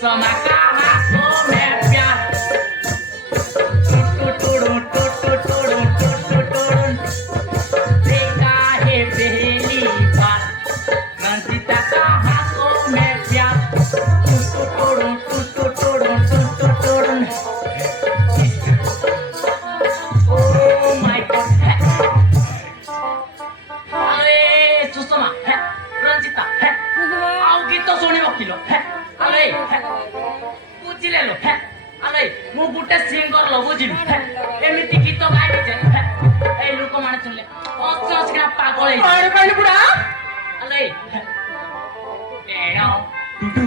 Sama kahaku mepiar. Tututudun, tututudun, tututudun. Dekahe pehli baar. Rancita kahaku mepiar. Tututudun, tututudun, tututudun. Oh my God. अरे सुषमा रंजिता आओ गीत शुणी वकिल अरे बुझिले लो अरे मु गुटे सिंगर लो बुझिलु एमिति गीत गाइबे जे ए लोक माने सुनले हस हस के पागल है अरे कहलु पुरा अरे एनो टुटु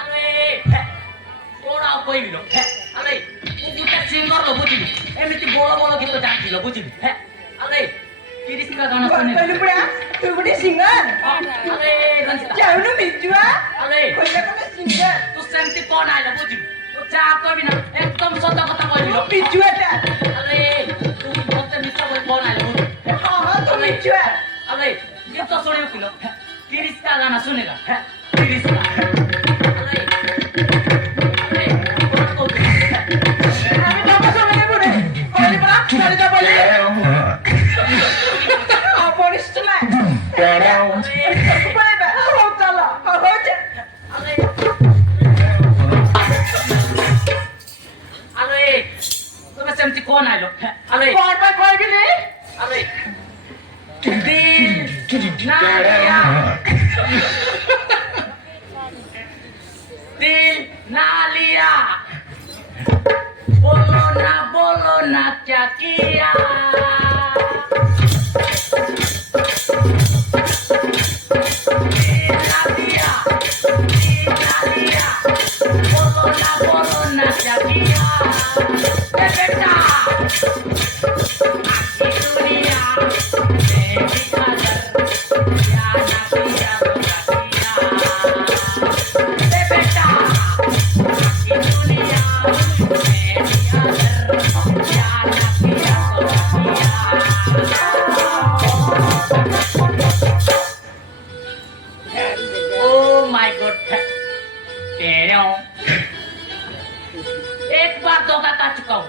अरे कोड़ा कोइलो अरे मु गुटे सिंगर लो बुझिलु एमिति बड़ बड़ गीत जानिलो बुझिलु अरे किरिस का गाना सुने कहलु पुरा तू गुटे सिंगर अरे रंजिता चाउनु मिजुआ अरे कोइला कोने सिंगर तू सेमति कोन आइला बुझिलु तू जा कहबी ना एकदम सत कथा कहबिलो मिजुआटा अरे तू मते मिसा बोल कोन आइला बुझिलु हां हां तू मिजुआ अरे गीत सुनियो किलो किरिस का गाना सुनेगा किरिस का अरे अरे कोन को আমি টাকা শুনে বুড়ে কইলি পড়া চলে যা বলি অপরিষ্ট না বাই বাই ও চলো ও যে আরে তুমি সেমতি কোন আইলো আরে কোন বাই কইবি রে আরে दिल ना लिया दिल ना लिया बोलो ना क्या किया दिल ना लिया बोलो ना क्या किया बेटा आखी दुनिया देखी कदर क्या ना किया तो किया बेटा आखी दुनिया देखी कदर क्या ना किया तो किया ओह माय गॉड तेरे एक बार धोखा खा चुका हूँ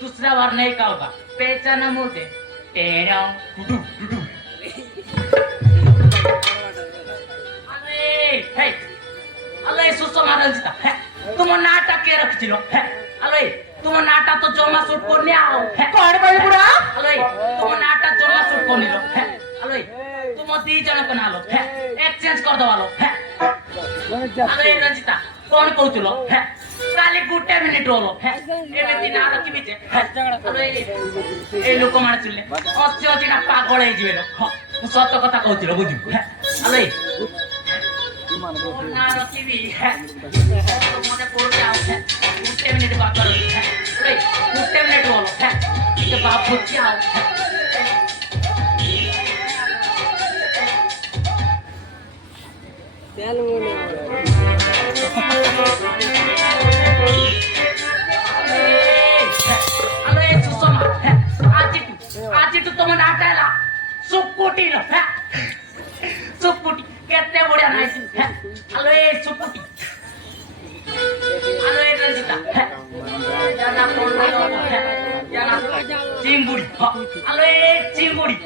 दूसरा बार नहीं खाऊंगा पहचाना मुझे तेरा अरे सुषमा रंजिता तुम नाटक के रख चिलो अरे तुम नाटक तो जमा शूट करने आओ कौन बोल पूरा अरे तुम नाटक जमा शूट करने लो अरे तुम दी जन को ना लो एक्सचेंज कर दवा लो अरे रंजिता कौन कहूचलो काली गुटे मिनिट रोलो एमिति ना रखिबि जे अरे ए लोक माने चुले अस्ति अस्ति ना पागल हे जिवेलो मु सत्य कथा कहउतिलो बुझु अरे ना रखिबि मने पड़ जाओ गुटे मिनिट बात करो अरे गुटे मिनिट रोलो के बाप बुझ जाओ चल मोने आज तुम नाटायला सुकुटी लो सुकुटी केते बढिया नाइस हेलो ए सुकुटी हेलो ए रंजिता जाना कोन लो जाना चिंगुड़ी हेलो ए चिंगुड़ी